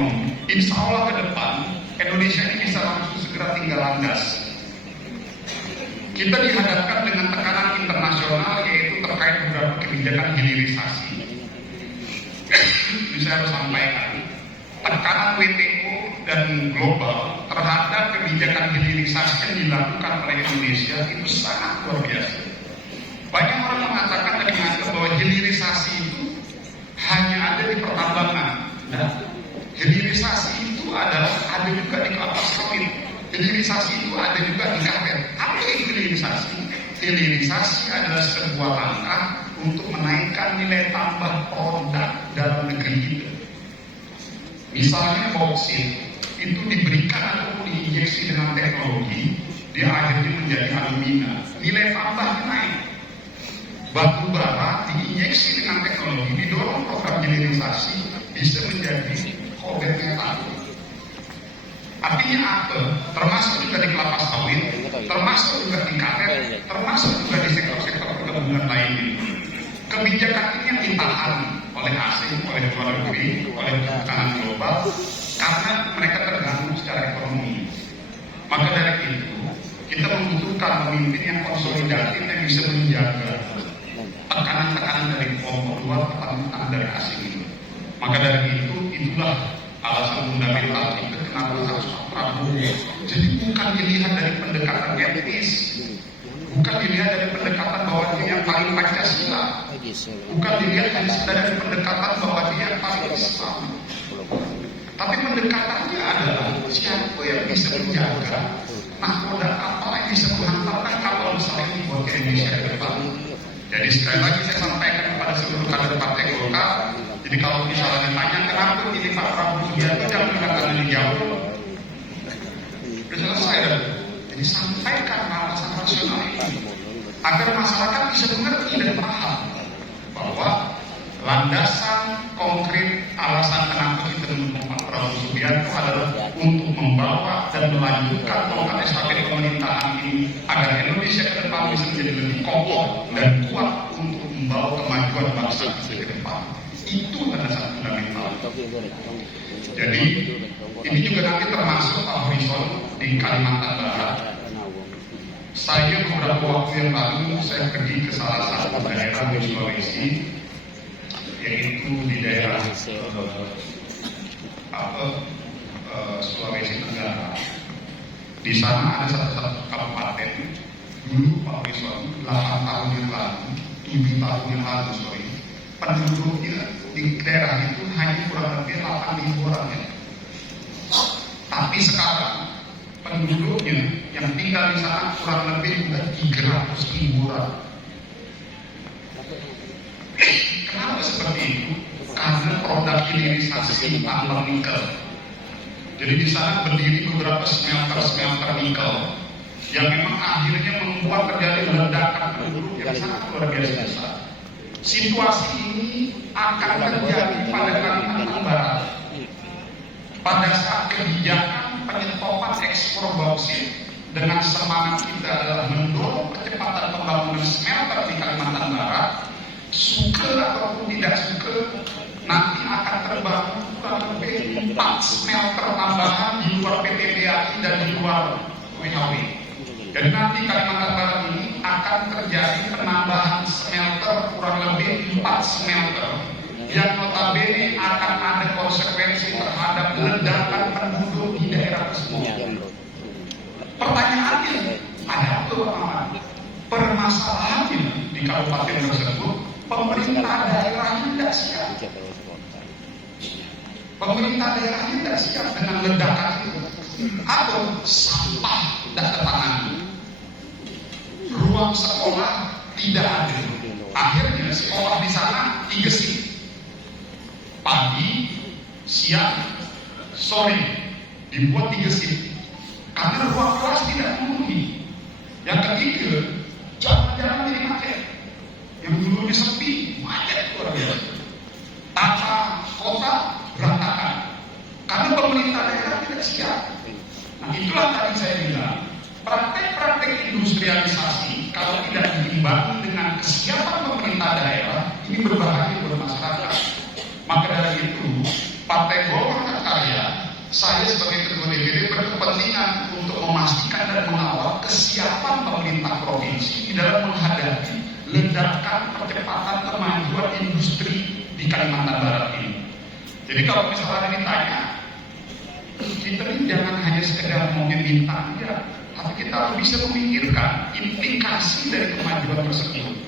ekonomi, insya Allah ke depan Indonesia ini bisa langsung segera tinggal landas. Kita dihadapkan dengan tekanan internasional, yaitu terkait beberapa kebijakan hilirisasi. Ini saya harus sampaikan, tekanan WTO dan global terhadap kebijakan hilirisasi yang dilakukan oleh Indonesia itu sangat luar biasa. Banyak orang mengatakan dan menganggap bahwa hilirisasi itu hanya ada di pertambangan. Nah, hilirisasi itu ada juga di kelapa sawit. Hilirisasi itu ada juga di karet. Apa itu hilirisasi? Hilirisasi adalah sebuah langkah untuk menaikkan nilai tambah produk dalam negeri kita. Misalnya bauksit itu diberikan atau diinjeksi dengan teknologi, dia akhirnya menjadi alumina. Nilai tambahnya naik. Batu bara diinjeksi dengan teknologi, didorong program hilirisasi bisa menjadi kobat metal. Artinya apa? Termasuk juga di kelapa sawit, termasuk juga di karet, termasuk juga di sektor-sektor perkebunan lainnya. Kebijakan ini yang ditahan oleh asing, oleh luar negeri, oleh tekanan global, karena mereka terganggu secara ekonomi. Maka dari itu, kita membutuhkan pemimpin yang konsolidatif yang bisa menjaga tekanan-tekanan dari kelompok luar, tekanan dari asing itu. Maka dari itu, itulah alasan fundamental kita kenapa harus Prabowo. Jadi bukan dilihat dari pendekatan etis, bukan dilihat dari pendekatan bahwa dia yang paling Pancasila, bukan dilihat dari pendekatan bahwa dia yang paling Islam, tapi pendekatannya adalah siapa yang bisa menjaga nahkoda kapal yang bisa menghantarkan kapal besar ini buat Indonesia ke depan. Jadi sekali lagi saya sampaikan kepada seluruh kader Partai Golkar. Jadi kalau misalnya ditanya kenapa ini Pak Prabowo Subianto jangan mengatakan dijawab, sudah selesai dah. Jadi sampaikan alasan rasional ini agar masyarakat bisa mengerti dan paham bahwa landasan konkret alasan kenapa kita mendukung Pak Prabowo Subianto adalah untuk membawa dan melanjutkan tongkat estafet pemerintahan ini agar Indonesia ke depan bisa menjadi lebih kokoh dan kuat untuk membawa kemajuan bangsa ke depan. Itu landasan fundamental. Jadi ini juga nanti termasuk Pak Horizon di Kalimantan Barat. Saya beberapa waktu yang lalu saya pergi ke salah satu daerah di Sulawesi, yaitu di daerah Sulawesi Tenggara. Di sana ada satu kabupaten. Dulu Pak Horizon 8 tahun yang lalu, 7 tahun yang lalu penduduknya di daerah itu hanya kurang lebih 8.000 orang ya. Tapi sekarang penduduknya yang tinggal di sana kurang lebih 300.000 orang. Kenapa seperti itu? Karena produk hilirisasi tambang nikel. Jadi di sana berdiri beberapa smelter nikel yang memang akhirnya membuat terjadi ledakan penduduk yang sangat luar biasa. Situasi ini akan terjadi pada Kalimantan Barat pada saat kebijakan penyetopan ekspor bauksit dengan semangat kita adalah mendorong kecepatan pembangunan smelter di Kalimantan Barat. Suka ataupun tidak suka, nanti akan terbangun kurang lebih 4 smelter tambahan di luar PT BAI dan di luar WHW. Jadi nanti Kalimantan Barat ini akan terjadi penambahan smelter kurang lebih 4 smelter yang notabene akan ada konsekuensi terhadap ledakan penduduk di daerah tersebut. Pertanyaannya, ada apa? Permasalahannya di kabupaten tersebut, pemerintah daerahnya tidak siap. Pemerintah daerahnya tidak siap dengan ledakan itu. Atau sampah tidak tertangani. Ruang sekolah tidak ada. Akhirnya sekolah di sana 3 shift. Pagi, siang, sore dibuat 3 shift. Karena ruang kelas tidak memenuhi. Yang ketiga, jalan-jalan jadi macet. Yang dulunya sepi, macet luar biasa. Tata kota berantakan. Karena pemerintah daerah tidak siap. Nah itulah tadi saya bilang, praktek-praktek industrialisasi kalau tidak diimbangi dengan kesiapan pemerintah daerah, ini berbahaya buat masyarakat. Maka dari itu, Partai Golkar Karya saya sebagai Ketua DPD berkepentingan untuk memastikan dan mengawal kesiapan pemerintah provinsi di dalam menghadapi ledakan percepatan kemajuan industri di Kalimantan Barat ini. Jadi kalau misalnya ditanya, kita ini jangan hanya sekedar mau meminta, ya, tapi kita harus bisa memikirkan implikasi dari kemajuan tersebut.